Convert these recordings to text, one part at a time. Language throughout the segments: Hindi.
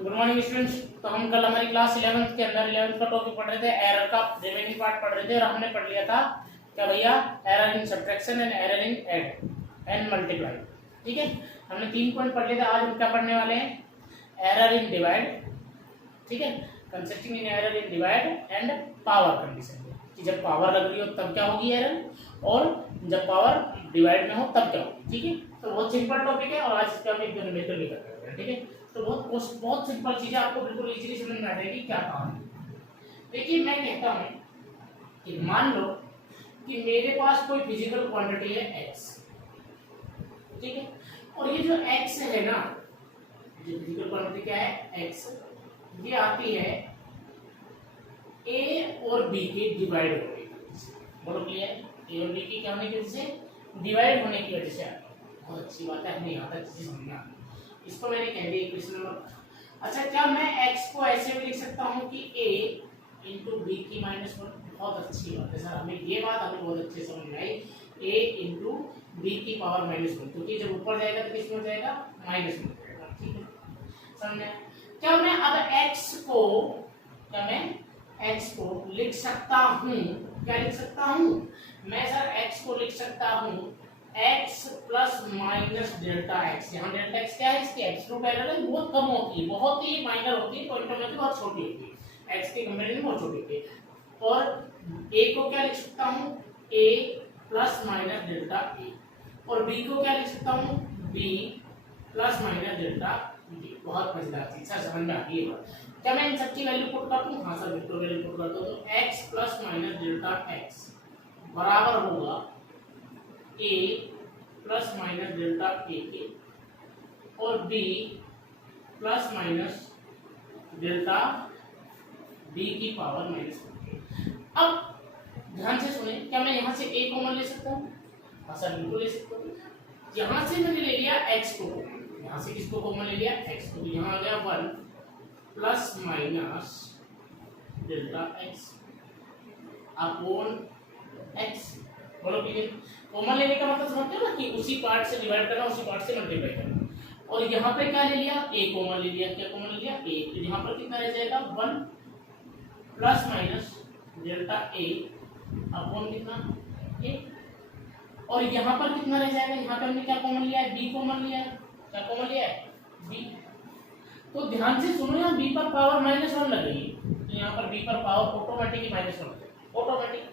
Good morning students. तो हम कल हमारी क्लास 11th के अंदर 11th का टॉपिक पढ़ रहे थे, एरर का रिमेनिंग पार्ट पढ़ रहे थे और हमने पढ़ लिया था क्या भैया, error in subtraction and error in add and multiply. ठीक है, हमने 3 पॉइंट पढ़ लिए थे। आज हम क्या पढ़ने वाले हैं, एरर इन डिवाइड। ठीक है, consisting in error in divide and power condition, कि जब पावर लग रही हो तब क्या होगी एरर, और जब पावर डिवाइड में हो तब क्या होगी। ठीक है, तो बहुत सिंपल टॉपिक है और आज इसका हम एक दो नंबर भी कर रहे हैं। ठीक है, तो बहुत सिंपल चीजें आपको बिल्कुल इजीली समझ में आ जाएगी क्या काम है। देखिए, मैं कहता हूं कि मान लो कि मेरे पास कोई फिजिकल क्वांटिटी है x। ठीक है, और ये जो x है ना, जो फिजिकल क्वांटिटी क्या है x, ये आती है a और b के डिवाइड होने की वजह से। बोलो क्लियर, a और b की क्या होने की वजह से, डिवाइड होने की वजह से आती है। बहुत अच्छी बात है, हमें यहाँ तक चीजें समझना। इसको मैंने कह दिया क्वेश्चन नंबर। अच्छा, क्या मैं x को ऐसे भी लिख सकता हूँ कि a इंटू बी की माइनस वन। बहुत अच्छी बात है सर, हमें ये बात हमें बहुत अच्छे समझ में आई, a इंटू बी की पावर माइनस वन, क्योंकि जब ऊपर जाएगा तो किस में हो जाएगा, माइनस में हो जाएगा। ठीक है, समझ में। क्या मैं अब x को लिख सकता हूँ, क्या लिख सकता हूँ मैं सर, x को लिख सकता हूँ x plus minus delta x। यहाँ डेल्टा x क्या है, इसकी एब्सोल्यूट वैल्यू है, बहुत कम होती है, बहुत ही माइनर होती है, पॉइंट में बहुत छोटी होती है, x के कंपैरिजन में बहुत छोटी होती है। और a को क्या लिख सकता हूँ, a plus minus delta a, और b को क्या लिख सकता हूँ, b plus minus delta b। बहुत मजेदार चीज सर, समझ में आ गई है बात। क्या मैं इन सब की वैल्यू पुट कर दूं? हाँ सर, बिल्कुल वैल्यू पुट कर दो। तो x plus minus delta x बराबर होगा a plus minus delta a के, और b plus minus delta b की पावर माइनस वन। अब ध्यान से सुने, क्या मैं यहाँ से a कॉमन ले सकता हूँ? हाँ सर, बिल्कुल ले सकता हूँ। यहाँ से मैंने ले लिया x को, यहाँ से किसको कॉमन ले लिया, x को, यहाँ आ गया 1 plus minus delta x upon x। बोलो क्लियर, कॉमन लेने का मतलब समझते हो ना, कि उसी पार्ट से डिवाइड करना, उसी पार्ट से मल्टीप्लाई करना। और यहाँ पे क्या ले लिया, a कॉमन ले लिया। क्या कॉमन ले लिया, a। तो यहाँ पर कितना रह जाएगा, 1 plus minus delta a upon कितना, a। और यहाँ पर कितना रह जाएगा, यहाँ पे हमने क्या कॉमन लिया है, b कॉमन लिया है। क्या कॉमन लिया है, b। तो ध्यान से सुनो, यहाँ b पर पावर माइनस वन लग गई, तो यहाँ पर b पर पावर ऑटोमेटिकली माइनस वन लग गई, ऑटोमेटिक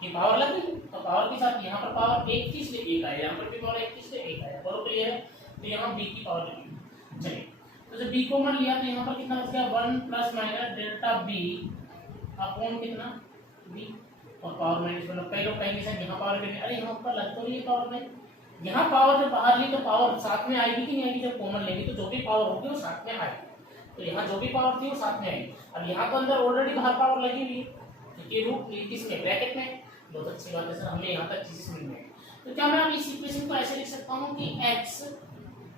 की पावर लग गई। तो पावर के साथ यहाँ पर पावर 1 थी इसलिए 1 आया, यहाँ पर भी पावर 1 थी इसलिए 1 आया। बराबर क्लियर है, तो यहाँ b की पावर लगी। चलिए, तो जब b कॉमन लिया तो यहाँ पर कितना बच गया, 1 plus minus delta b upon कितना, b, और पावर माइनस वन। कई लोग कहेंगे सर यहाँ पावर कितनी, अरे यहाँ पर लग तो नहीं है पावर में। यहाँ पावर जब बाहर ली तो पावर साथ में आएगी कि नहीं आएगी, जब कॉमन लेंगे तो जो भी पावर होगी वो साथ में आएगी। तो यहाँ जो भी पावर थी वो साथ में आएगी। अब यहाँ तो अंदर ऑलरेडी बाहर पावर लगी हुई है, क्योंकि रूट किसमें, ब्रैकेट में। बहुत अच्छी बात है सर, हमें यहाँ तक चीजें समझ में आई। तो क्या मैं अब इस इक्वेशन को ऐसे लिख सकता हूँ कि x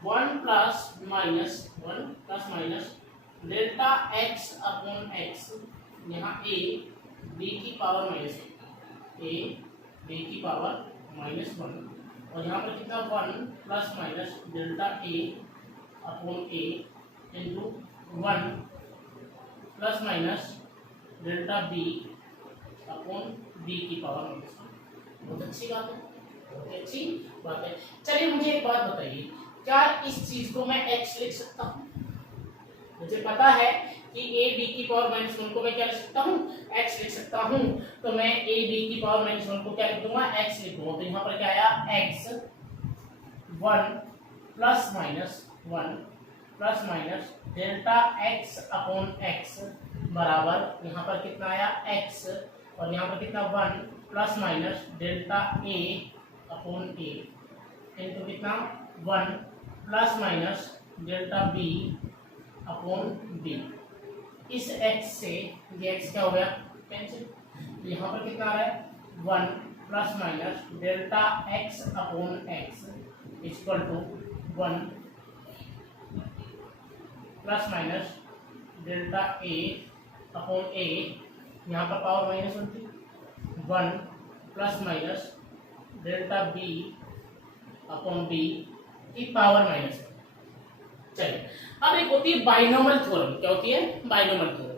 1 plus minus delta x upon x, यहाँ a b की पावर माइनस a b की पावर माइनस वन, और यहाँ पर कितना 1 plus minus delta a upon a into 1 plus minus delta b upon b की पावर माइनस वन। बहुत अच्छी बात है, बहुत अच्छी बात है। चलिए मुझे एक बात बताइए, क्या इस चीज को मैं x लिख सकता हूँ? मुझे पता है कि a b की पावर माइनस वन को मैं क्या लिख सकता हूँ, x लिख सकता हूँ। तो मैं a b की पावर माइनस वन को क्या लिख दूंगा, x लिख दूंगा। तो यहाँ पर क्या आया, x 1 plus minus delta x upon x बराबर, यहाँ पर कितना आया x, और यहाँ पर कितना 1 plus minus delta a upon a into कितना 1 plus minus delta b upon b। इस x से ये x क्या हो गया, कैंसिल। यहाँ पर कितना आ रहा है, 1 plus minus delta x upon x equal to 1 plus minus delta a upon a, यहाँ पर पावर माइनस वन थी, 1 plus minus delta b upon b की पावर माइनस वन। चलिए अब एक होती है बाइनोमियल थ्योरम। क्या होती है? Binomial theorem.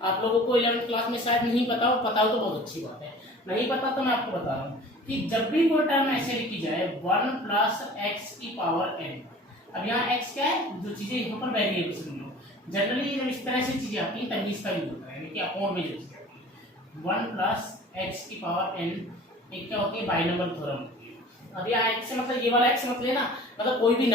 आप लोगों को 11th क्लास में शायद नहीं पता हो, पता हो तो बहुत अच्छी बात है, नहीं पता तो मैं आपको बता रहा हूँ कि जब भी कोई टर्म ऐसे लिखी जाए 1 प्लस एक्स की पावर n। अब यहाँ x क्या है? जो चीजें यहाँ पर वेरिएबल समझो, जनरली जब इस तरह से चीजें आती हैं तभी इसका यूज होता है, यानी कि अपॉन में जो चीजें आती है 1 प्लस एक्स की पावर n, एक क्या होती है? बाइनोमियल थ्योरम होती है। अब यहाँ x से मतलब ये वाला x मत लेना, मतलब कोई भी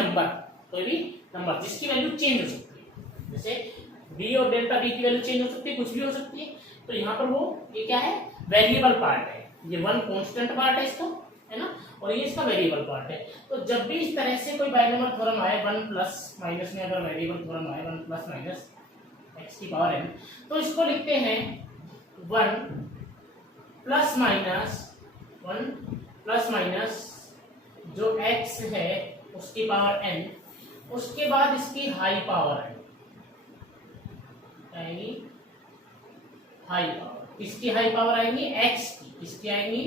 नंबर जिसकी वैल्यू चेंज हो सकती है, जैसे b और डेल्टा b की वैल्यू चेंज हो सकती है, कुछ भी हो सकती है। तो यहाँ पर वो ये क्या है? वेरिएबल पार्ट है, ये 1 कांस्टेंट पार्ट है इसका, है ना, और ये इसका वेरिएबल पार्ट है। तो जब भी इस तरह से कोई बाइनोमियल थ्योरम आए 1 प्लस माइनस में, अगर वेरिएबल थ्योरम आए 1 प्लस माइनस एक्स की पावर n, तो इसको लिखते हैं 1 प्लस माइनस जो x है उसकी पावर n, उसके बाद इसकी हाई पावर है, आएगी हाई पावर। इसकी हाई पावर आएगी x की, इसकी आएगी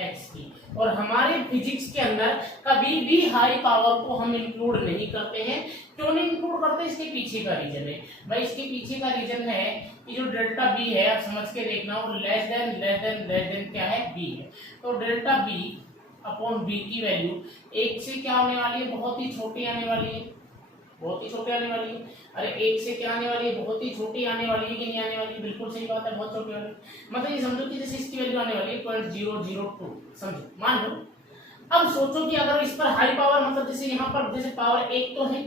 x की। और हमारे फिजिक्स के अंदर कभी भी हाई पावर को हम इंक्लूड नहीं करते हैं। क्यों नहीं इंक्लूड करते? इसके पीछे का रीजन है भाई, इसके पीछे का रीजन है कि जो डेल्टा b है, आप समझ के देखना, और लेस देन क्या है? b है। तो डेल्टा b अपॉन b की वैल्यू 1 से क्या होने वाली है? बहुत ही छोटी आने वाली है, बहुत ही छोटी आने वाली है। अरे 1 से क्या आने वाली है? बहुत ही छोटी आने वाली है कि नहीं आने वाली है? बिल्कुल सही बात है, बहुत छोटी वाली। मतलब ये समझो कि जैसे इसकी वैल्यू आने वाली है 0.002, समझो, मान लो। अब सोचो कि अगर इस पर हाई पावर, मतलब जैसे यहाँ पर जैसे पावर 1 तो है,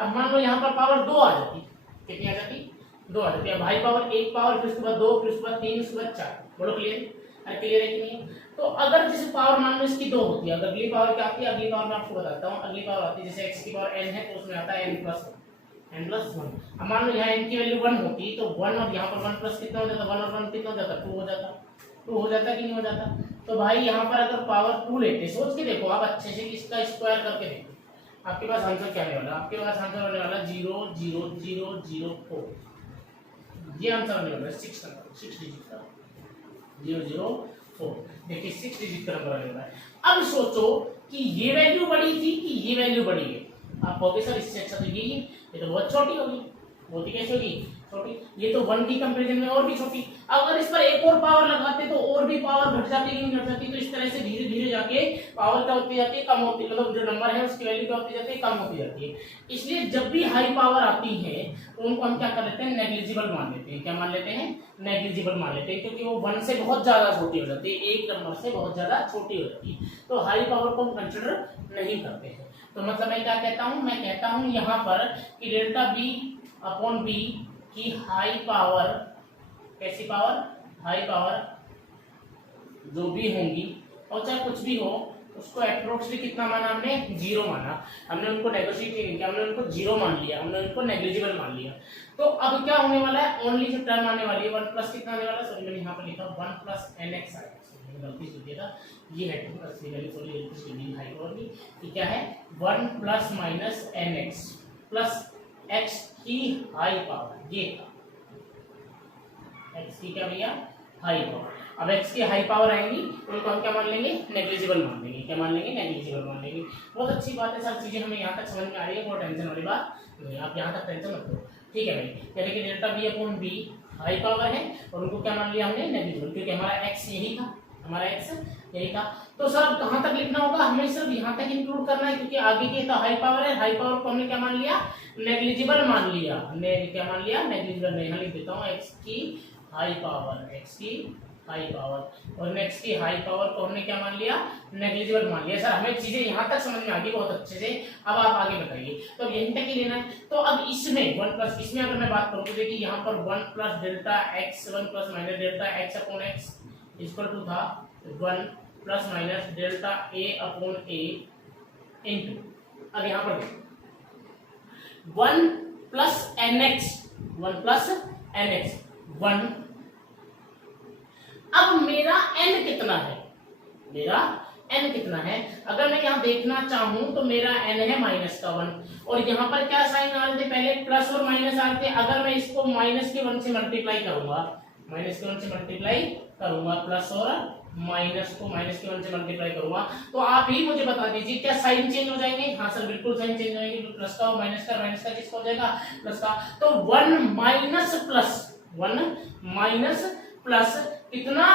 अब मान लो यहाँ पर पावर 2 आ जाती, कितनी आ जाती? 2 आ जाती है। अब हाई पावर 1 पावर, फिर उसके बाद 2, फिर उसके बाद 3, उसके बाद 4। बोलो क्लियर? अरे क्लियर है कि नहीं? तो अगर जैसे पावर मान लो इसकी 2 होती है, अगली पावर क्या आती है? अगली पावर मैं आपको बताता हूँ। अगली पावर आती है जैसे x की पावर n है तो उसमें आता है n प्लस 1। अब मान लो यहाँ n की वैल्यू 1 होती तो 1, और यहाँ पर 1 प्लस कितना हो जाता? 1 और 1 कितना हो जाता? 2 हो जाता। 2 हो जाता कि नहीं हो जाता? तो भाई यहाँ पर अगर पावर 2 लेते, सोच के देखो आप अच्छे से, इसका स्क्वायर करके देखो, आपके पास आंसर क्या आने वाला? आपके पास आंसर आने वाला 0.0004। ये आंसर आने वाला है 6 डिजिट का 0.04। देखिए 6 डिजिट का नंबर आने वाला है। अब सोचो कि ये वैल्यू बड़ी थी कि ये वैल्यू बड़ी है? आप कहोगे सर इससे अच्छा तो ये तो बहुत छोटी होगी। बहुत ही कैसे होगी? छोटी। ये तो 1 की कंपैरिजन में और भी छोटी। अगर इस पर एक और पावर लगाते तो और भी पावर घट जाती कि नहीं घट जाती? तो इस तरह से धीरे धीरे जाके पावर क्या होती जाती है? कम होती, मतलब जो नंबर है उसकी वैल्यू क्या होती जाती है? कम होती जाती है। इसलिए जब भी हाई पावर आती है तो उनको हम क्या कर लेते हैं? नेग्लिजिबल मान लेते हैं। क्या मान लेते हैं? नेग्लिजिबल मान लेते हैं, क्योंकि वो 1 से बहुत ज्यादा छोटी हो जाती है, एक नंबर से बहुत ज्यादा छोटी हो जाती है। तो हाई पावर को हम कंसिडर नहीं करते हैं। तो मतलब मैं क्या कहता हूं? मैं कहता हूं यहाँ पर कि डेल्टा बी अपॉन बी की हाई पावर, कैसी पावर? हाई पावर जो भी होंगी, और चाहे कुछ भी हो, उसको अप्रोक्सीमेटली कितना माना हमने? 0 माना। हमने उनको नेगोशिएट नहीं किया, हमने उनको 0 मान लिया, हमने उनको नेग्लिजिबल मान लिया। तो अब क्या होने वाला है? ओनली जो टर्म आने वाली है 1 प्लस कितना आने वाला है? सॉरी मैंने यहाँ पर लिखा 1 प्लस nx आएगा, गलती से दिया था, ये है सॉरी हाई पावर की क्या है? 1 plus minus nx plus x की हाई पावर, ये x की क्या भैया? High power. अब x की हाई पावर आएंगी तो उनको हम क्या मान लेंगे? नेग्लिजिबल मान लेंगे। क्या मान लेंगे? नेग्लिजिबल मान लेंगे। बहुत अच्छी बात है, सब चीजें हमें यहाँ तक समझ में आ रही है, बहुत टेंशन वाली बात नहीं, आप यहाँ तक टेंशन मत लो, ठीक है भाई। यानी कि delta B upon B high power है और उनको क्या मान लिया हमने? नेग्लिजिबल, क्योंकि हमारा x यही था, हमारा x यही था। तो सर कहाँ तक लिखना होगा? हमें सिर्फ यहाँ तक इंक्लूड करना है, क्योंकि आगे की तो हाई पावर है, हाई पावर को हमने क्या मान लिया? नेग्लिजिबल मान लिया। हमने क्या मान लिया? नेग्लिजिबल। मैं यहाँ लिख देता हूँ x की हाई पावर, x की हाई पावर, और x की हाई पावर को हमने क्या मान लिया? नेग्लिजिबल मान लिया। सर हमें चीजें यहाँ तक समझ में आ गई बहुत अच्छे से, अब आप आगे बताइए। तो यहीं तक ही लेना है। तो अब इसमें 1 प्लस, इसमें अगर मैं बात करूँ तो देखिए यहाँ पर 1 plus delta x, 1 plus minus delta x upon x equal to था 1 plus minus delta a upon a into, अब यहाँ पर 1 प्लस nx, 1 प्लस nx 1। अब मेरा n कितना है? मेरा n कितना है? अगर मैं यहाँ देखना चाहूं तो मेरा n है माइनस का 1, और यहाँ पर क्या साइन आ रहे थे? पहले प्लस और माइनस आ रहे थे। अगर मैं इसको माइनस के 1 से मल्टीप्लाई करूंगा, माइनस के 1 से मल्टीप्लाई करूंगा प्लस और माइनस को माइनस के 1 से मल्टीप्लाई करूंगा तो आप ही मुझे बता दीजिए क्या साइन चेंज हो जाएंगे। हाँ सर बिल्कुल साइन चेंज हो जाएंगे, प्लस का माइनस का किसका हो जाएगा प्लस का। तो 1 माइनस प्लस कितना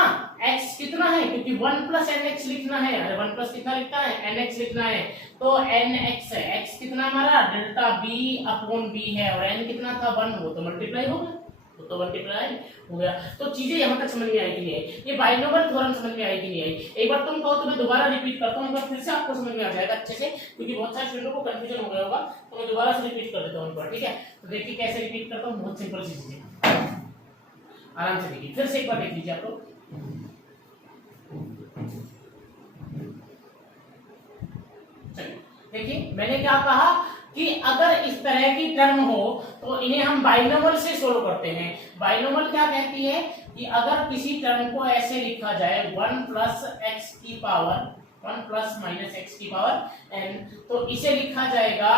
x कितना है, क्योंकि 1 प्लस nx लिखना है। अरे 1 प्लस कितना लिखना है nx लिखना है, तो nx है। x कितना हमारा डेल्टा b अपॉन b है और n कितना था 1, वो तो मल्टीप्लाई हो गया, वो तो मल्टीप्लाई हो गया। तो चीजें यहाँ तक समझ में आई कि नहीं आई, ये बाइनोमियल थ्योरम समझ में आई कि नहीं आई। एक बार तुम कहो तो मैं दोबारा रिपीट करता हूँ, एक बार फिर से आपको समझ में आ जाएगा अच्छे से, क्योंकि बहुत सारे स्टूडेंटों को कंफ्यूजन हो गया होगा। तो मैं दोबारा से रिपीट कर देता हूँ एक बार, ठीक है। तो देखिए कैसे रिपीट करता हूँ, बहुत सिंपल सी चीजें, आराम से देखिए, फिर से एक बार देख लीजिए आप लोग। देखिए मैंने क्या कहा कि अगर इस तरह की टर्म हो तो इन्हें हम बाइनोमियल से सोल्व करते हैं। बाइनोमियल क्या कहती है कि अगर किसी टर्म को ऐसे लिखा जाए 1 प्लस एक्स की पावर 1 प्लस माइनस एक्स की पावर n, तो इसे लिखा जाएगा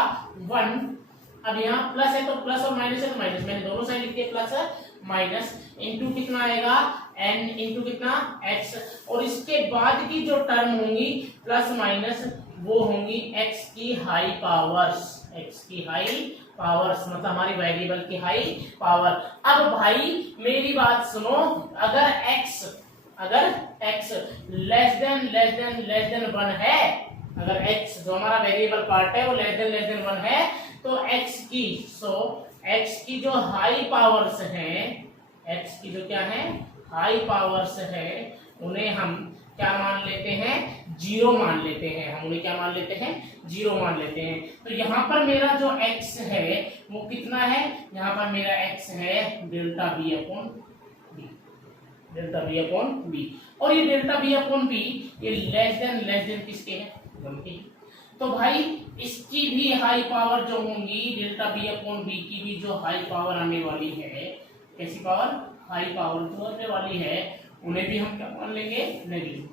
1। अब यहाँ प्लस है तो प्लस और माइनस है तो माइनस, मैंने दोनों साइड लिख दिए प्लस माइनस, इनटू कितना आएगा n इनटू कितना x, और इसके बाद की जो टर्म होंगी प्लस माइनस वो होंगी x की हाई पावर्स, x की हाई पावर्स मतलब हमारी वेरिएबल की हाई पावर। अब भाई मेरी बात सुनो, अगर x लेस देन 1 है, अगर x जो हमारा वेरिएबल पार्ट है वो लेस देन 1 है, तो x की जो हाई पावर्स हैं, x की जो क्या है हाई पावर्स है, उन्हें हम क्या मान लेते हैं, जीरो मान लेते हैं। हम उन्हें क्या मान लेते हैं, जीरो मान लेते हैं। तो यहाँ पर मेरा जो x है वो कितना है, यहाँ पर मेरा x है डेल्टा बी अपॉन बी, और ये डेल्टा बी अपॉन बी ये लेस देन किसके है, 1 के। तो भाई इसकी भी हाई पावर जो होंगी डेल्टा बी अपॉन बी की भी जो हाई पावर आने वाली है, कैसी पावर, हाई पावर जो आने वाली है, उन्हें भी हम क्या मान लेंगे, नेगेटिव।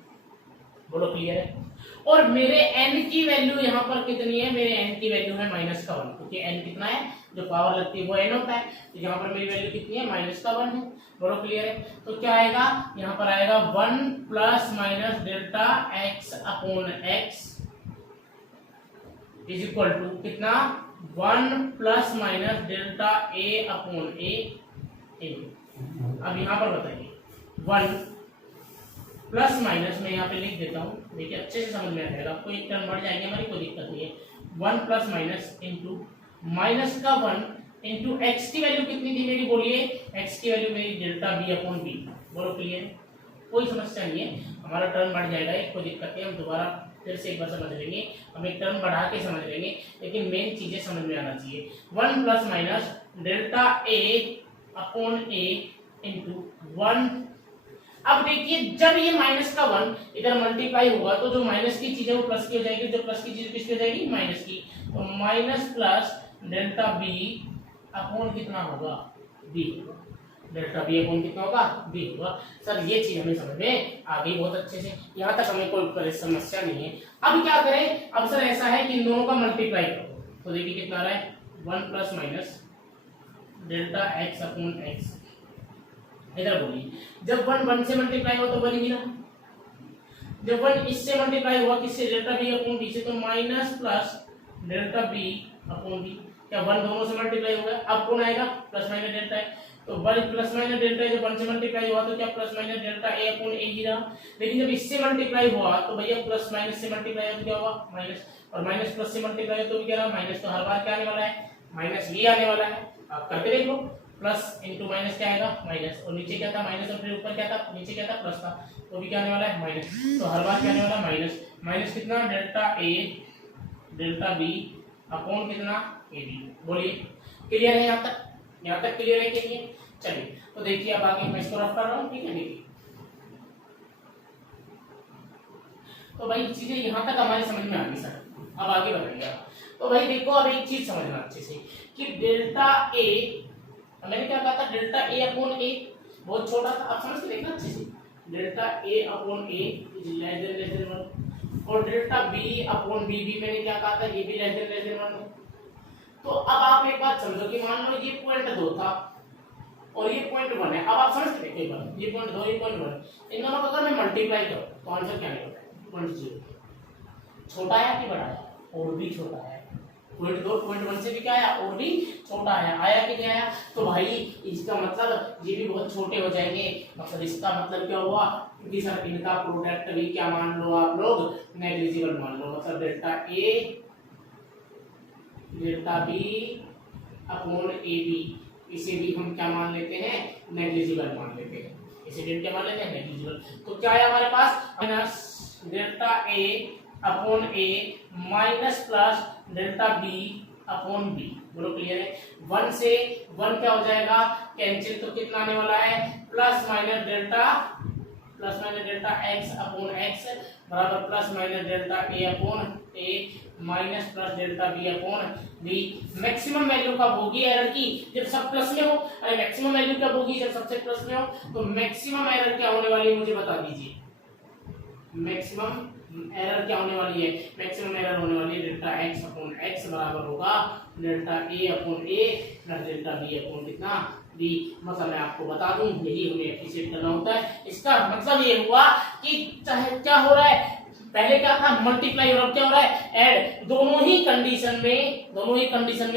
बोलो क्लियर है। और मेरे n की वैल्यू यहाँ पर कितनी है, मेरे n की वैल्यू है -1, क्योंकि n कितना है, जो पावर लगती है वो n होता है, तो यहाँ पर मेरी वैल्यू कितनी है, -1 है। बोलो क्लियर है। तो क्या आएगा, यहाँ पर आएगा 1 plus minus delta x upon x is equal to कितना, 1 plus minus delta a upon a। अब यहाँ पर बताइए 1 प्लस माइनस में यहाँ पे लिख देता हूँ, देखिए अच्छे से समझ में आ जाएगा आपको, एक टर्म बढ़ जाएगी हमारी, कोई दिक्कत नहीं है। 1 प्लस माइनस इंटू माइनस का 1 इंटू एक्स की वैल्यू कितनी थी मेरी, बोलिए, एक्स की वैल्यू मेरी डेल्टा बी अपॉन बी। बोलो क्लियर, कोई समस्या नहीं है, हमारा टर्म बढ़ जाएगा, कोई दिक्कत नहीं, हम दोबारा फिर से एक बार समझ लेंगे, हम एक टर्म बढ़ा के समझ लेंगे, लेकिन मेन चीजें समझ में आना चाहिए। 1 plus minus delta A upon A into 1। अब देखिए जब ये माइनस का 1 इधर मल्टीप्लाई होगा तो जो माइनस की चीज है वो प्लस की हो जाएगी, जो प्लस की चीज किसकी हो जाएगी, माइनस की। तो minus plus delta B upon कितना होगा, बी। डेल्टा बी अपॉन कितना होगा, बी होगा। सर ये चीज हमें समझ में आ गई बहुत अच्छे से, यहाँ तक हमें कोई समस्या नहीं है। अब क्या करें, अब सर ऐसा है कि इन दोनों का मल्टीप्लाई करो, तो देखिए कितना आ रहा है, 1 plus minus delta X upon x. इधर बोलिए, जब 1 से मल्टीप्लाई हो तो 1 ही ना, जब 1 इससे मल्टीप्लाई हुआ किससे, डेल्टा बी अपॉन बी से, तो minus plus delta B upon B. क्या 1 दोनों से मल्टीप्लाई हो गया, अब कौन आएगा, प्लस माइनस डेल्टा है, तो 1 प्लस माइनस डेल्टा जब 1 से मल्टीप्लाई हुआ तो क्या plus minus delta A upon ए ही रहा। लेकिन जब इससे मल्टीप्लाई हुआ तो भैया प्लस माइनस से मल्टीप्लाई हो तो क्या होगा, माइनस, और माइनस प्लस से मल्टीप्लाई हो तो भी क्या रहा, माइनस। तो हर बार क्या आने वाला है, माइनस ही आने वाला है। आप करके देखो, प्लस इंटू माइनस क्या आएगा, माइनस, और नीचे क्या था, माइनस, और फिर ऊपर क्या था, नीचे क्या था, प्लस था, तो भी क्या आने वाला है, माइनस। तो हर बार क्या आने वाला, माइनस। माइनस कितना, delta A delta B upon कितना, ए बी। बोलिए क्लियर है यहाँ तक क्लियर है कि नहीं। चलिए तो देखिए अब आगे मैं इसको रफ कर रहा हूँ, ठीक है। देखिए तो भाई चीजें यहाँ तक हमारी समझ में आ गई सर, अब आगे बताइए। तो भाई देखो अब एक चीज समझना अच्छे से कि डेल्टा ए, मैंने क्या कहा था, डेल्टा ए अपॉन ए बहुत छोटा था, आप समझ के देखना अच्छे से, delta A upon A is less than 1, और डेल्टा बी अपॉन बी भी मैंने क्या कहा था, ये भी लेस देन 1 है। तो अब आप एक बात समझो कि मान लो ये पॉइंट 2 था और ये पॉइंट 1 है। अब आप समझ सकते हैं, ये पॉइंट 2, ये पॉइंट 1, इन दोनों को अगर मैं मल्टीप्लाई करूं तो आंसर क्या निकलता है? पॉइंट 0। छोटा है कि बड़ा है? और भी छोटा है। पॉइंट 2 पॉइंट 1 से भी क्या आया? और भी छोटा है। आया कि नहीं आया? तो भाई इसका मतलब ये भी बहुत छोटे हो जाएंगे। मतलब इसका मतलब क्या हुआ कि सर इनका प्रोडक्ट भी क्या मान लो आप लोग? नेग्लिजिबल मान लो। मतलब delta A delta B upon A B, इसे भी हम क्या मान लेते हैं? नेग्लिजिबल मान लेते हैं। इसे डेल्टा मान लेते हैं नेग्लिजिबल। तो क्या है हमारे पास? Minus delta A upon A minus plus delta B upon B. बोलो क्लियर है? 1 से 1 क्या हो जाएगा? कैंसिल। तो कितना आने वाला है? Plus minus delta X upon X बराबर plus minus delta A upon A minus plus delta B upon B. Maximum value कब होगी एरर की? जब सब प्लस में हो। अरे मैक्सिमम वैल्यू कब होगी? जब सबसे प्लस में हो। तो मैक्सिमम एरर क्या होने वाली है मुझे बता दीजिए। मैक्सिमम एरर क्या होने वाली है? मैक्सिमम एरर होने वाली है डेल्टा एक्स अपॉन एक्स बराबर होगा delta A upon A plus delta B upon कितना? बी। मतलब मैं आपको बता दूं, यही हमें एप्रिशिएट करना होता है। इसका मतलब ये हुआ कि चाहे क्या हो रहा है, पहले क्या था? मल्टीप्लाई, और अब क्या हो रहा है? ऐड। दोनों ही कंडीशन में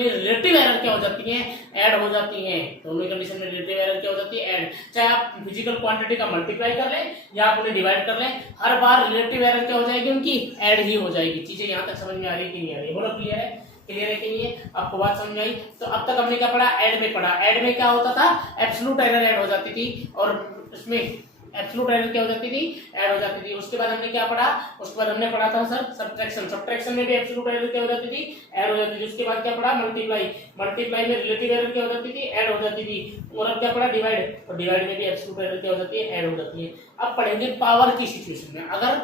रिलेटिव एरर क्या हो जाती है? ऐड हो जाती है। दोनों ही कंडीशन में रिलेटिव एरर क्या हो जाती है? ऐड। चाहे आप फिजिकल क्वांटिटी का मल्टीप्लाई कर लें या आप उन्हें डिवाइड कर लें, हर बार रिलेटिव एरर क्या हो जाएगी? उनकी ऐड ही हो जाएगी। चीजें यहाँ तक समझ में आ रही है कि नहीं आ रही? बोलो क्लियर है? क्लियर है कि नहीं है? आपको बात समझ में आई? तो अब तक हमने क्या पढ़ा? ऐड में पढ़ा। ऐड में क्या होता था? एब्सोल्यूट एरर ऐड हो जाती थी, और उसमें एब्सोल्यूट एरर क्या हो जाती थी? ऐड हो जाती थी। उसके बाद हमने क्या पढ़ा? उसके बाद हमने पढ़ा था सर सब्ट्रैक्शन। सब्ट्रैक्शन में भी एब्सोल्यूट एरर क्या हो जाती थी? ऐड हो जाती थी। उसके बाद क्या पढ़ा? मल्टीप्लाई। मल्टीप्लाई में रिलेटिव एरर क्या हो जाती थी? ऐड हो जाती थी। और अब क्या पढ़ा? डिवाइड। और डिवाइड में भी एब्सोल्यूट एरर क्या हो जाती है? ऐड हो जाती है। अब पढ़ेंगे पावर की सिचुएशन में। अगर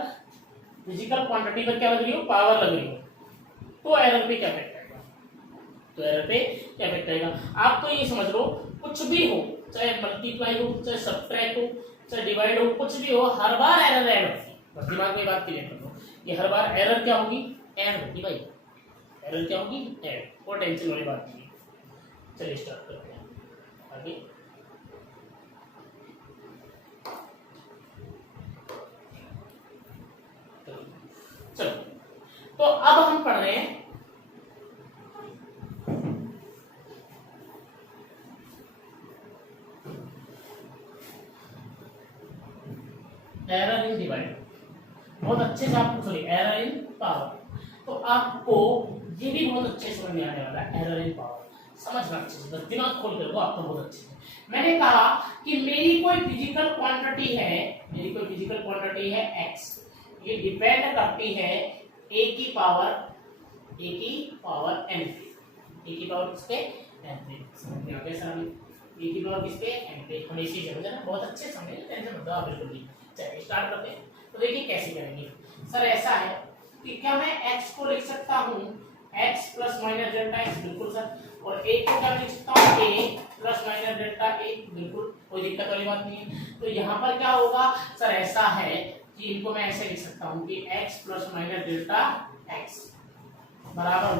फिजिकल क्वांटिटी पर क्या लग रही हो? पावर लग रही हो, तो एरर पे क्या इफेक्ट आएगा? तो एरर पे क्या इफेक्ट आएगा? आप तो ये समझ लो, कुछ भी हो, चाहे मल्टीप्लाई हो, चाहे सब्ट्रैक्ट हो, चाहे डिवाइड हो, कुछ भी हो, हर बार एरर ऐड होती है। बस दिमाग में बात क्लियर कर लो, ये हर बार एरर क्या होगी? ऐड होगी भाई। एरर क्या होगी? ऐड। कोई टेंशन वाली बात नहीं है। चलिए स्टार्ट करते हैं आगे। चलो, तो अब हम पढ़ रहे हैं एरर इन डिवाइड। बहुत अच्छे से आपको, सॉरी, एरर इन पावर। तो आपको ये भी बहुत अच्छे से समझ में आने वाला है। एरर इन पावर समझना अच्छे से, बस दिमाग खोल कर वो आपको बहुत अच्छे से। मैंने कहा कि मेरी कोई फिजिकल क्वांटिटी है x, ये डिपेंड करती है a की पावर n पे। a की पावर किसके? n पे। समझ में आ गया सर? a की पावर किसके? n पे। हम इसी समझे ना, बहुत अच्छे समझे, टेंशन मत लो आप बिल्कुल भी। चलिए स्टार्ट करते हैं। तो देखिए कैसे करेंगे। सर ऐसा है कि क्या मैं x को लिख सकता हूँ x plus minus delta x? बिल्कुल सर। और a को क्या लिख सकता हूँ? a plus minus delta a? बिल्कुल, कोई दिक्कत वाली बात नहीं है। तो यहाँ पर क्या होगा? सर ऐसा है कि इनको मैं ऐसे लिख सकता हूँ कि x plus minus delta x बराबर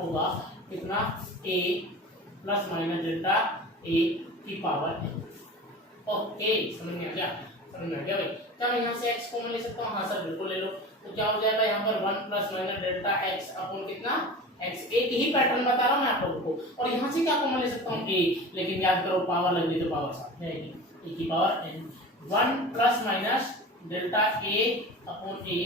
होगा कितना? a plus minus delta a की पावर n। ओके, समझ में आ गया? समझ में आ गया भाई? क्या मैं यहाँ से x कॉमन ले सकता हूँ? हाँ सर बिल्कुल ले लो। तो क्या हो जाएगा यहाँ पर 1 plus minus delta x upon कितना? x। एक ही पैटर्न बता रहा हूँ मैं आप लोगों को। और यहाँ से क्या कॉमन ले सकता हूँ? a। लेकिन याद करो पावर लग रही तो पावर साथ में आएगी, a की power n। 1 plus minus delta a upon a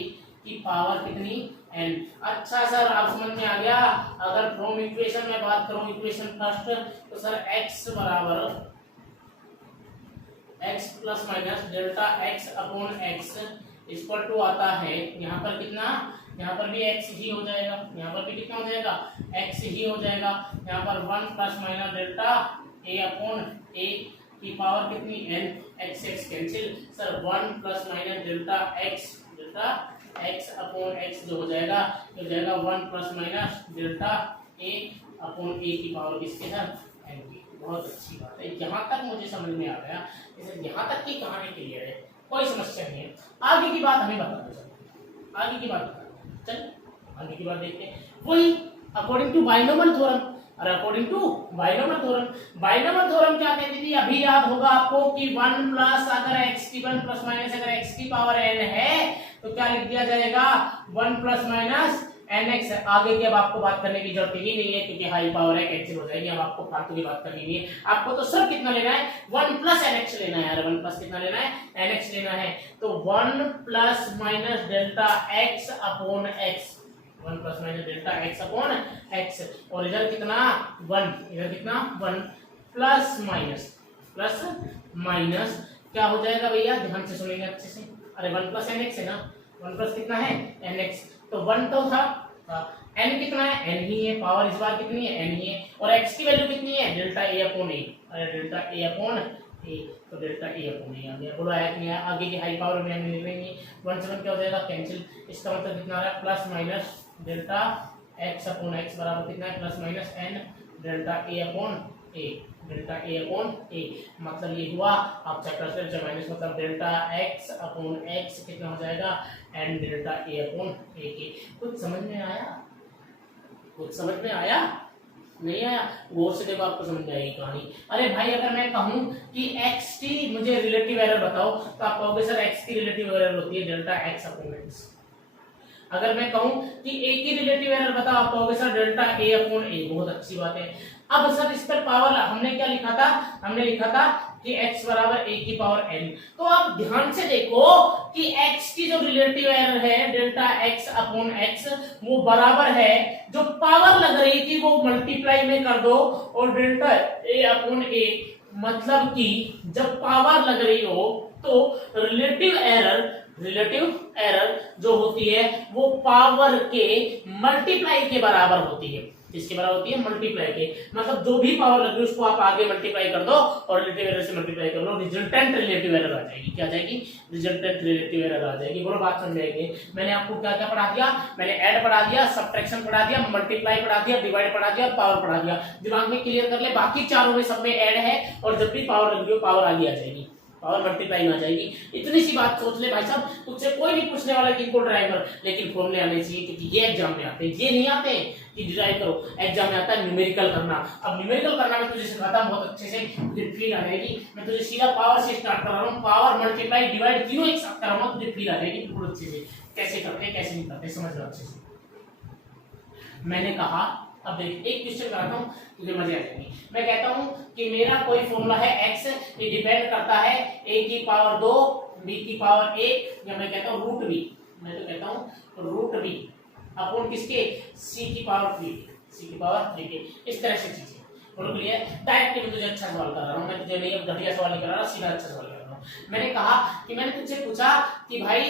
की पावर कितनी? n। अच्छा सर, आप समझ में आ गया? अगर फ्रॉम इक्वेशन में बात करूँ, इक्वेशन फर्स्ट, तो सर x बराबर x plus minus delta x upon x equal to आता है यहाँ पर कितना? यहाँ पर भी x ही हो जाएगा, यहाँ पर भी कितना हो जाएगा? x ही हो जाएगा। यहाँ पर 1 plus minus delta a upon a की पावर कितनी? n। x cancel. Sir 1 plus minus delta x upon x जो हो जाएगा 1 plus minus delta a upon a की पावर किसके साथ? n की। बहुत अच्छी बात है, यहाँ तक मुझे समझ में आ गया। इसे यहाँ तक की कहानी क्लियर है, कोई समस्या नहीं है। आगे की बात हमें बता दो सर, आगे की बात बता दो। चलिए आगे की बात देखते हैं। वही अकॉर्डिंग टू बाइनोमियल थ्योरम, और according to binomial theorem. Binomial theorem क्या कहती थी, अभी याद होगा आपको कि 1 प्लस अगर x की 1 प्लस माइनस अगर x की पावर n है तो क्या लिख दिया जाएगा 1 प्लस माइनस nx। आगे की अब आपको बात करने की जरूरत ही नहीं है क्योंकि हाई पावर है कैंसिल हो जाएगी, अब आपको फालतू की बात करनी नहीं है। आपको तो सिर्फ कितना लेना है 1 प्लस nx लेना है यार, 1 प्लस कितना लेना है nx लेना है। तो 1 plus minus delta x upon x, 1 plus minus delta x upon x, और इधर कितना 1, इधर कितना 1 प्लस माइनस क्या हो जाएगा भैया, ध्यान से सुनेंगे अच्छे से। अरे 1 प्लस nx है ना, 1 प्लस कितना है nx, तो 1 तो था n कितना है n ही है, पावर इस बार कितनी है n ही है, और x की वैल्यू कितनी है डेल्टा a अपॉन a, अरे डेल्टा a अपॉन a, तो डेल्टा a अपॉन a आ गया। बोलो आया कि नहीं, आगे की हाई पावर में हमने लिखेंगे 1 से 1 क्या हो जाएगा कैंसिल, इसका मतलब कितना आ रहा है plus minus delta x upon x बराबर कितना है plus minus n delta a upon a, delta a upon a, मतलब ये हुआ आप चैप्टर से माइनस मतलब डेल्टा x अपॉन x कितना हो जाएगा n delta a upon a के। कुछ समझ में आया, कुछ समझ में आया नहीं आया, गौर से देखो आपको समझ में आएगी कहानी। अरे भाई अगर मैं कहूं कि xt मुझे रिलेटिव एरर बताओ तो आप कहोगे सर x की रिलेटिव एरर होती है डेल्टा x अपॉन x। अगर मैं कहूं कि a की रिलेटिव एरर बताओ आप कहोगे sir delta a upon a, बहुत अच्छी बात है। अब सर इस पर पावर हमने क्या लिखा था, हमने लिखा था कि x बराबर a की पावर n। तो आप ध्यान से देखो कि x की जो रिलेटिव एरर है डेल्टा x अपॉन x वो बराबर है, जो पावर लग रही थी वो मल्टीप्लाई में कर दो और डेल्टा a अपॉन a, मतलब कि जब पावर लग रही हो तो रिलेटिव एरर जो होती है वो पावर के मल्टीप्लाई के बराबर होती है। किसके बराबर होती है मल्टीप्लाई के, मतलब जो भी पावर लग रही है उसको आप आगे मल्टीप्लाई कर दो और रिलेटिव एरर से मल्टीप्लाई कर लो, रिजल्टेंट रिलेटिव एरर आ जाएगी। क्या जाएगी रिजल्टेंट रिलेटिव एरर आ जाएगी। बोलो बात समझ आएगी। मैंने आपको क्या क्या पढ़ा दिया, मैंने ऐड पढ़ा दिया, सब्ट्रैक्शन पढ़ा दिया, मल्टीप्लाई पढ़ा दिया, डिवाइड पढ़ा दिया और पावर पढ़ा दिया। दिमाग में क्लियर कर ले, बाकी चारों में सब में ऐड है और जब भी पावर लग रही हो पावर आगे आ जाएगी, पावर मल्टीप्लाई में आ जाएगी। इतनी सी बात सोच ले भाई साहब, तुझसे कोई नहीं पूछने वाला कि इनको ड्राइवर, लेकिन फॉर्मूले आने चाहिए क्योंकि ये एग्जाम में आते हैं, ये नहीं आते कि डिराइव करो, एग्जाम में आता है न्यूमेरिकल करना। अब न्यूमेरिकल करना मैं तुझे सिखाता हूं बहुत अच्छे से, तुझे फील आ जाएगी। मैं तुझे सीधा पावर से स्टार्ट कर रहा हूं, पावर मल्टीप्लाई डिवाइड तीनों एक साथ कर रहा हूं, तुझे फील आ जाएगी बिल्कुल अच्छे से कैसे करते हैं कैसे नहीं करते, समझ लो अच्छे से। मैंने कहा अब देख एक क्वेश्चन कराता हूं तुझे मजे आ जाएंगे। मैं कहता हूं कि मेरा कोई फॉर्मूला है x, ये डिपेंड करता है a की पावर 2 b की पावर 1, या मैं कहता हूं रूट b, मैं तो कहता हूं रूट b अपॉन किसके c की पावर 3, c की पावर 3 के। इस तरह से चीजें बोलो क्लियर। डायरेक्ट मैं तुझे अच्छा सवाल कर रहा हूं, मैं तुझे नहीं अब घटिया सवाल नहीं कर रहा, सीधा अच्छा सवाल कर रहा हूं। मैंने कहा कि मैंने तुझसे पूछा कि भाई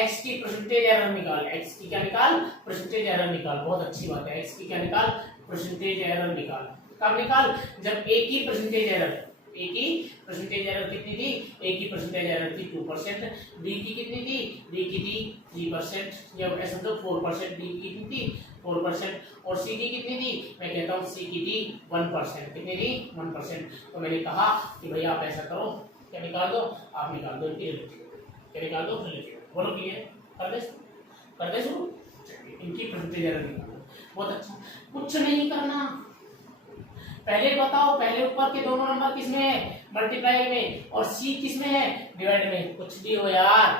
x की परसेंटेज एरर निकाल, x की क्या निकाल परसेंटेज एरर निकाल। बहुत अच्छी बात है, x की क्या निकाल परसेंटेज एरर निकाल। कब निकाल, जब a की परसेंटेज एरर, a की परसेंटेज एरर कितनी थी, a की परसेंटेज एरर थी 2%, b की कितनी थी, b की थी 3%, या ऐसा तो 4%, b की कितनी थी 4%, और c की कितनी थी, मैं कहता हूँ c की थी 1%, कितनी थी 1%। तो मैंने कहा कि भैया आप ऐसा करो, क्या निकाल दो, आप निकाल दो इनकी रिलेटिव, क्या निकाल दो रिलेटिव। बोलो क्लियर, कर दे शुरू, इनकी परसेंटेज एरर निकाल दो। बहुत अच्छा, कुछ नहीं करना, पहले बताओ पहले ऊपर के दोनों नंबर किसमें है मल्टीप्लाई में, और सी किसमें है डिवाइड में। कुछ भी हो यार,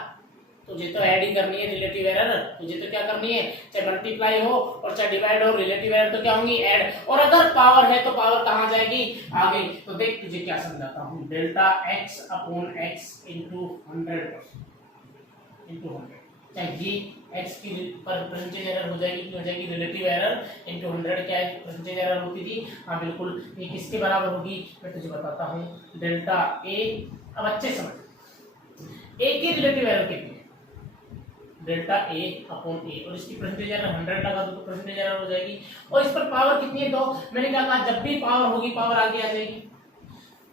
तुझे तो ऐड ही करनी है रिलेटिव एरर, तुझे तो क्या करनी है, चाहे मल्टीप्लाई हो और चाहे डिवाइड हो, रिलेटिव एरर तो क्या होंगी ऐड, और अगर पावर है तो पावर कहाँ जाएगी आगे। तो देख तुझे क्या समझाता हूँ, delta x upon x into 100 into 100, चाहे ये x की परसेंटेज एरर हो जाएगी रिलेटिव एरर इंटू 100, क्या परसेंटेज एरर होती थी, हाँ बिल्कुल, ये किसके बराबर होगी मैं तुझे बताता हूँ, डेल्टा a। अब अच्छे समझ, a की रिलेटिव एरर कितनी है, डेल्टा a अपॉन a, और इसकी परसेंटेज एरर 100 लगा दो तो परसेंटेज एरर हो जाएगी, और इस पर पावर कितनी है तो मैंने क्या कहा जब भी पावर होगी पावर आगे आ जाएगी।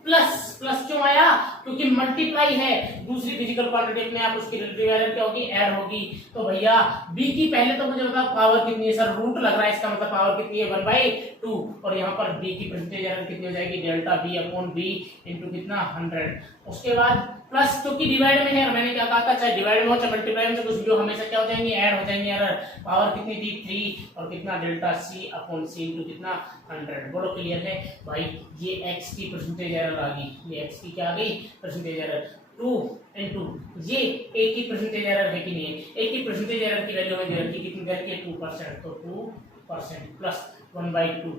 प्लस क्यों आया, क्योंकि मल्टीप्लाई है दूसरी फिजिकल क्वांटिटी अपने आप उसकी रिलेटिव एरर क्या होगी, ऐड होगी। तो भैया b की पहले तो मुझे बताओ पावर कितनी है सर, रूट लग रहा है, इसका मतलब पावर कितनी है 1/2, और यहाँ पर b की परसेंटेज एरर कितनी हो जाएगी, delta b upon b into कितना 100। उसके बाद प्लस क्योंकि डिवाइड में है, और मैंने क्या कहा था चाहे डिवाइड में हो चाहे मल्टीप्लाई में से कुछ भी हो, हमेशा क्या हो जाएंगे, ऐड हो जाएंगे एरर। पावर कितनी थी 3 और कितना delta c upon c into कितना 100। बोलो क्लियर है भाई। ये x की परसेंटेज एरर आ गई, ये x की क्या आ गई, परसेंटेज एरर। 2 इंटू ये a की परसेंटेज एरर है कि नहीं है, a की परसेंटेज एरर की वैल्यू में दे रखी कितनी दे रखी है 2%, तो 2% प्लस 1/2।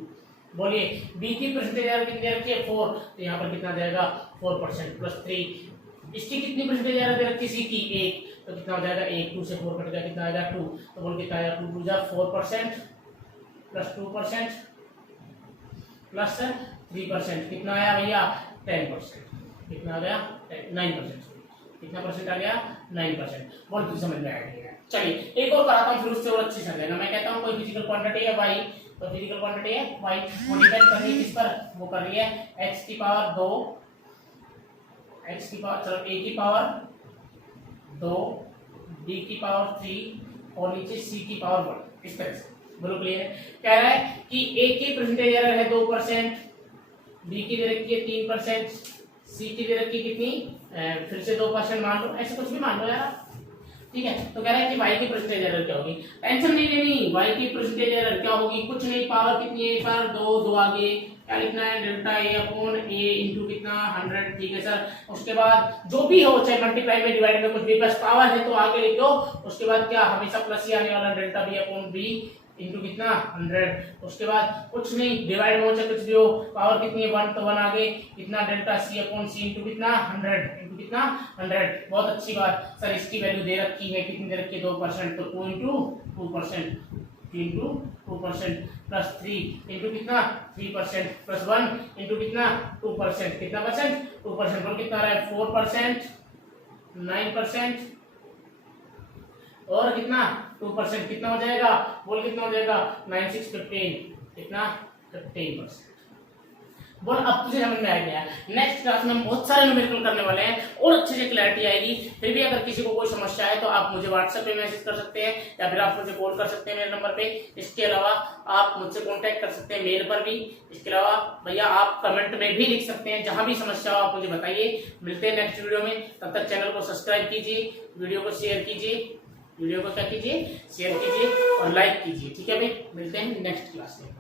बोलिए b की परसेंटेज एरर कितनी दे रखी है 4, तो यहाँ पर कितना जाएगा 4% प्लस 3। इसकी कितनी परसेंटेज एरर दे रखी सी की 1, तो कितना हो जाएगा 1, 2 से 4 कट गया, कितना आएगा 2, तो बोल कितना आएगा 2 जा 4% प्लस 2% प्लस 3%, कितना आया भैया 10%, कितना आ गया 9%, कितना परसेंट आ गया 9%। बहुत कुछ समझ में आ गया। चलिए एक और कराता हूँ फिर उससे और अच्छी समझ लेना। मैं कहता हूँ कोई फिजिकल क्वांटिटी है y, तो फिजिकल क्वांटिटी है y, वो डिपेंड कर रही है किस पर, वो कर रही है x की पावर 2, x की पावर चलो a की पावर 2, b की पावर 3 और नीचे c की पावर 1, इस तरह से। बोलो क्लियर है। कह रहा है कि a की परसेंटेज एरर है 2%, b की दे रखी है 3%, c की दे रखी कितनी फिर से 2% मान लो, ऐसे कुछ भी मान लो यार, ठीक है। तो कह रहा है कि y की परसेंटेज एरर क्या होगी, टेंशन नहीं लेनी, y की परसेंटेज एरर क्या होगी, कुछ नहीं, पावर कितनी है पर 2 आगे क्या लिखना है delta a upon a into कितना 100, ठीक है सर। उसके बाद जो भी हो चाहे मल्टीप्लाई में डिवाइड में कुछ भी, बस पावर है तो आगे लिख दो। उसके बाद क्या हमेशा प्लस ही आने वाला, delta b upon b into कितना 100। उसके बाद कुछ नहीं, डिवाइड में हो चाहे कुछ भी हो, पावर कितनी है 1, तो 1 आगे कितना delta c upon c into कितना 100 इंटू कितना 100। बहुत अच्छी बात सर, इसकी वैल्यू दे रखी है, कितनी दे रखी है 2%, तो 2 इंटू 2% इंटू 2% प्लस 3 इंटू कितना 3% प्लस 1 इंटू कितना 2%, कितना परसेंट 2%, पर कितना रहा है 4%, 9% और कितना 2%, कितना हो जाएगा, बोल कितना हो जाएगा 9 6 15, कितना 15%। बोल अब तुझे समझ में आ गया। नेक्स्ट क्लास में हम बहुत सारे न्यूमेरिकल करने वाले हैं और अच्छे से क्लैरिटी आएगी। फिर भी अगर किसी को कोई समस्या है तो आप मुझे व्हाट्सएप पे मैसेज कर सकते हैं या फिर आप मुझे कॉल कर सकते हैं मेरे नंबर पे। इसके अलावा आप मुझसे कांटेक्ट कर सकते हैं मेल पर भी। इसके अलावा भैया आप कमेंट में भी लिख सकते हैं, जहां भी समस्या हो आप मुझे बताइए। मिलते हैं नेक्स्ट वीडियो में, तब तक चैनल को सब्सक्राइब कीजिए, वीडियो को शेयर कीजिए, वीडियो को क्या कीजिए शेयर कीजिए और लाइक कीजिए, ठीक है भाई। मिलते हैं नेक्स्ट क्लास में।